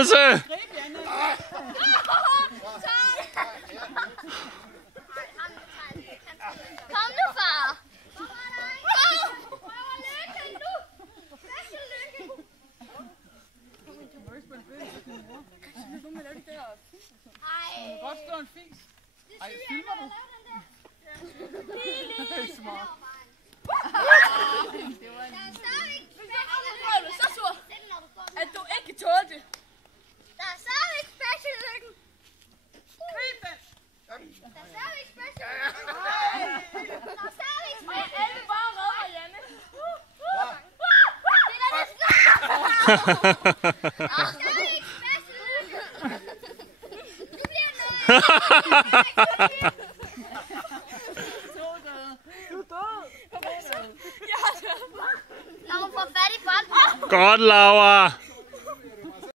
overlevelse! Kom nu, far! Godt stå en fis. Ej, filmer du? Det er smart. Så sur, at du ikke kan tåle det. Der er stadigvæk special lykken. Grib den! Der er stadigvæk special lykken. Der er stadigvæk special lykken. Alle bare redder Janne. Det er da det snart. Der er stadigvæk special lykken. Nu bliver det noget. Når hun får fat i bolden. Godt, Laura!